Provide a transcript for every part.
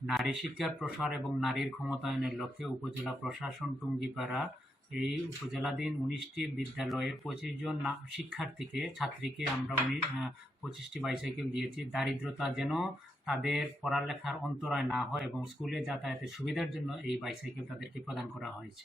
নারী শিক্ষার প্রসার এবং নারীর ক্ষমতায়নের লক্ষ্যে উপজেলা প্রশাসন টুঙ্গিপাড়া এই উপজেলাধীন উনিশটি বিদ্যালয়ের পঁচিশ জন শিক্ষার্থীকে, ছাত্রীকে আমরা উনি পঁচিশটি বাইসাইকেল দিয়েছি। দারিদ্রতা যেন তাদের পড়ালেখার অন্তরায় না হয় এবং স্কুলে যাতায়াতের সুবিধার জন্য এই বাইসাইকেল তাদেরকে প্রদান করা হয়েছে।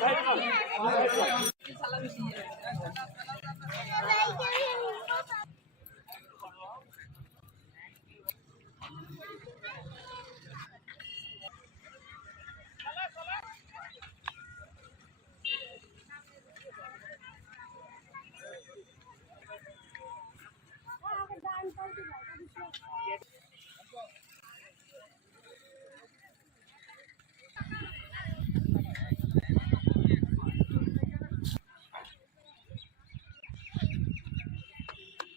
Yes.